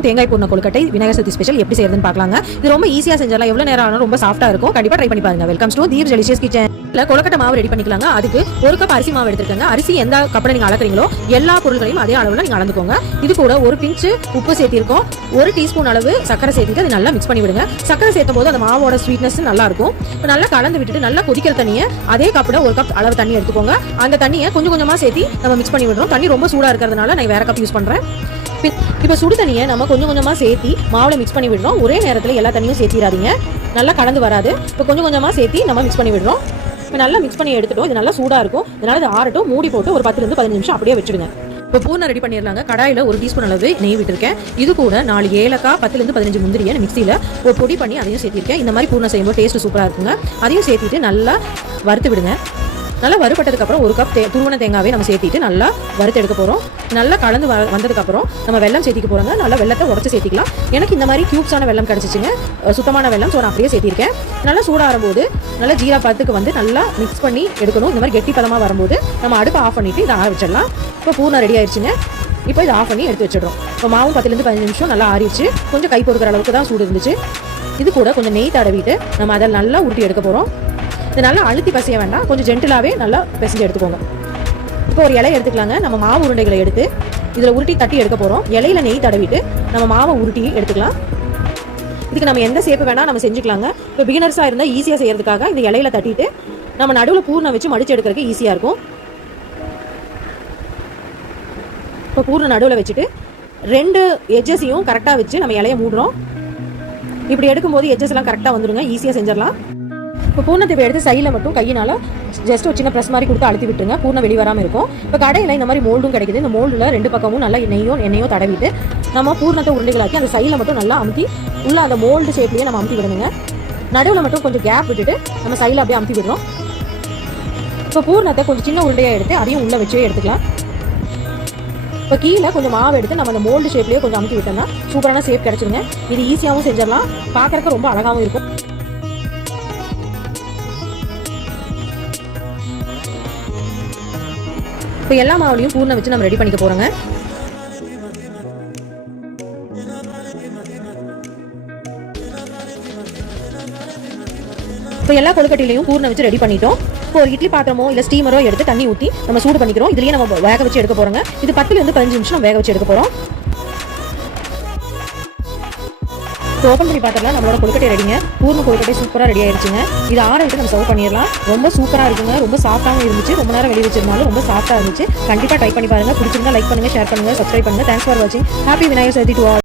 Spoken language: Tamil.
தேங்காய் பூர்ண கொழுக்கட்டை விநாயகர் சதுர்த்தி ஸ்பெஷல் எப்படி செய்யறதுன்னு பார்க்கலாங்க. இது ரொம்ப ஈஸியாக செஞ்சிடலாம். எவ்வளோ நேரம் ஆனாலும் ரொம்ப சாஃப்டா இருக்கும். கண்டிப்பாக ட்ரை பண்ணி பாருங்க. Welcome to Deep delicious kitchen இல்லை கொழுக்கட்டை மாவு ரெடி பண்ணிக்கலாங்க. அதுக்கு ஒரு கப் அரிசி மாவு எடுத்துருக்காங்க. அரிசி எந்த கப்பில் நீங்கள் அளக்குறீங்களோ எல்லா பொருட்களையும் அதே அளவில் நீங்கள் அளந்துக்கோங்க. இது கூட ஒரு பிஞ்சு உப்பு சேர்த்திருக்கோம். ஒரு டீஸ்பூன் அளவு சக்கரை சேர்த்துட்டு அது நல்லா மிக்ஸ் பண்ணி விடுங்க. சக்கரை சேர்த்தும் போது அந்த மாவோட ஸ்வீட்னஸ் நல்லா இருக்கும். இப்போ நல்லா கலந்து விட்டுட்டு நல்லா கொதிக்கிற தண்ணியை அதே கப்பில் ஒரு கப் அளவு தண்ணி எடுத்துக்கோங்க. அந்த தண்ணியை கொஞ்சம் கொஞ்சமாக சேர்த்து நம்ம மிக்ஸ் பண்ணி விடுறோம். தண்ணி ரொம்ப சூடாக இருக்கிறதுனால நான் வேற கப் யூஸ் பண்ணுறேன் இப்போ சுடு தண்ணியை நம்ம கொஞ்சம் கொஞ்சமாக சேர்த்தி மாவில் மிக்ஸ் பண்ணி விடுறோம். ஒரே நேரத்தில் எல்லா தண்ணியும் சேர்த்திடாதீங்க நல்லா கலந்து வராது. இப்போ கொஞ்சம் கொஞ்சமாக சேர்த்தி நம்ம மிக்ஸ் பண்ணி விடுறோம். இப்போ நல்லா மிக்ஸ் பண்ணி எடுத்துட்டோம். இது நல்லா சூடாக இருக்கும். இதனால் இது ஆறட்டும் மூடி போட்டு ஒரு பத்துலேருந்து பதினஞ்சு நிமிஷம் அப்படியே வச்சுடுங்க. இப்போ பூனை ரெடி பண்ணிடலாங்க. கடாயில் ஒரு டீஸ்பூன் அளவு நெய் விட்டுருக்கேன். இது கூட நாலு ஏலக்காய் பத்துலேருந்து பதினஞ்சு முந்திரியை மிக்சியில் ஒரு பொடி பண்ணி அதையும் சேர்த்திருக்கேன். இந்த மாதிரி பூனை செய்யும்போது டேஸ்ட்டு சூப்பராக இருக்குங்க. அதையும் சேர்த்திட்டு நல்லா வறுத்து விடுங்க. நல்லா வறுபட்டதுக்கப்புறம் ஒரு கப் தே துருவன தேங்காவே நம்ம சேர்த்திட்டு நல்லா வறுத்து எடுக்க போகிறோம் நல்லா கலந்து வ வந்ததுக்கப்புறம் நம்ம வெள்ளம் சேர்த்திக்க போகிறோங்க நல்லா வெள்ளத்தை உடச்சி சேர்த்திக்கலாம். எனக்கு இந்த மாதிரி க்யூப்ஸான வெள்ளம் கிடச்சிச்சிங்க. சுத்தமான வெள்ளம் ஸோ நான் அப்படியே சேர்த்திருக்கேன். நல்லா சூடாகும் போது நல்லா ஜீரா பத்துக்கு வந்து நல்லா மிக்ஸ் பண்ணி எடுக்கணும். இந்த மாதிரி கெட்டி பதமாக வரும்போது நம்ம அடுப்பை ஆஃப் பண்ணிவிட்டு இதை ஆற வச்சிடலாம். இப்போ பூர்ணம் ரெடி ஆயிடுச்சுங்க இப்போ இதை ஆஃப் பண்ணி எடுத்து வச்சிடுறோம். இப்போ மாவும் பத்துலேருந்து பதினஞ்சு நிமிஷம் நல்லா ஆறிடுச்சு. கொஞ்சம் கை பொறுக்கிற அளவுக்கு தான் சூடு இருந்துச்சு. இது கூட கொஞ்சம் நெய் தடவிட்டு நம்ம அதை நல்லா உருட்டி எடுக்க போகிறோம் இது நல்லா அழுத்தி பசைய வேண்டாம். கொஞ்சம் ஜென்டிலாகவே நல்லா பிசைஞ்சு எடுத்துக்கோங்க. இப்போ ஒரு இலை எடுத்துக்கலாங்க. நம்ம மாவு உருண்டைகளை எடுத்து இதில் உருட்டி தட்டி எடுக்க போகிறோம் இலையில நெய் தடவிட்டு நம்ம மாவை உருட்டி எடுத்துக்கலாம். இதுக்கு நம்ம எந்த சேப்பு வேணால் நம்ம செஞ்சுக்கலாங்க. இப்போ பிகினர்ஸாக இருந்தால் ஈஸியாக செய்யறதுக்காக இந்த இலையில தட்டிட்டு நம்ம நடுவில் பூர்ணம் வச்சு மடிச்சு எடுக்கிறதுக்கு ஈஸியாக இருக்கும். இப்போ பூர்ணம் நடுவில் வச்சுட்டு ரெண்டு எஜ்ஜஸையும் கரெக்டாக வச்சு நம்ம இலையை மூடுறோம். இப்படி எடுக்கும்போது எட்ஜஸ் எல்லாம் கரெக்டாக வந்துடுங்க ஈஸியாக செஞ்சிடலாம். இப்போ பூர்ணத்தை எடுத்து சைடில் மட்டும் கையினால ஜஸ்ட் ஒரு சின்ன ப்ரெஸ் மாதிரி கொடுத்து அழுத்தி விட்டுருங்க. பூர்ணம் வெளியே வராமல் இருக்கும். இப்போ கடையில் இந்த மாதிரி மோல்டும் கிடைக்குது. இந்த மோல்டில் ரெண்டு பக்கமும் நல்லா எண்ணெயோ எண்ணெயோ தடவிட்டு நம்ம பூர்ணத்தை உருண்டைகளாக்கி அந்த சைடில் மட்டும் நல்லா அமுத்தி உள்ள அந்த மோல்டு ஷேப்லேயே நம்ம அமுத்தி விடணுங்க. நடுவில் மட்டும் கொஞ்சம் கேப் விட்டுட்டு நம்ம சைடில் அப்படியே அமுத்தி விடுறோம். இப்போ பூர்ணத்தை கொஞ்சம் சின்ன உருண்டையாக எடுத்து அதையும் உள்ளே வச்சே எடுத்துக்கலாம். இப்போ கீழே கொஞ்சம் மாவு எடுத்து நம்ம அந்த மோல்டு ஷேப்லேயே கொஞ்சம் அமுத்தி விட்டோம்னா சூப்பரான ஷேப் கிடச்சிருங்க. இது ஈஸியாகவும் செஞ்சிடலாம். பார்க்குறக்கு ரொம்ப அழகாகவும் இருக்கும். இப்போ எல்லா மாவுலையும் பூர்ணம் வச்சு நம்ம ரெடி பண்ணிக்க போகிறோங்க இப்போ எல்லா கொழுக்கட்டிலையும் பூர்ணம் வச்சு ரெடி பண்ணிட்டோம். இப்போ ஒரு இட்லி பாத்திரமோ இல்லை ஸ்டீமரோ எடுத்து தண்ணி ஊற்றி நம்ம சூடு பண்ணிக்கிறோம். இதுலேயே நம்ம வேக வச்சு எடுக்க போகிறோங்க இது பத்துலேருந்து பதினஞ்சு நிமிஷம் நம்ம வேக வச்சு எடுக்க போகிறோம் ஸோ ஓப்பன் பண்ணி பார்த்தரலாம் நம்மளோட கொழுக்கட்டை ரெடிங்க பூர்ண கொழுக்கட்டை சூப்பராக ரெடி ஆயிடுச்சுங்க. இது ஆற விட்டு நம்ம சர்வ் பண்ணிடலாம். ரொம்ப சூப்பராக இருக்குங்க. ரொம்ப சாஃப்டாகவும் இருந்துச்சு. ரொம்ப நேரம் வெளியே வச்சிருந்தாலும் ரொம்ப சாஃப்டாக இருந்துச்சு. கண்டிப்பாக ட்ரை பண்ணி பாருங்க. பிடிச்சிருந்தா லைக் பண்ணுங்க ஷேர் பண்ணுங்க சப்ஸ்கிரைப் பண்ணுங்க. தேங்க்ஸ் ஃபார் வாட்சிங் happy Vinayagar Chaturthi to all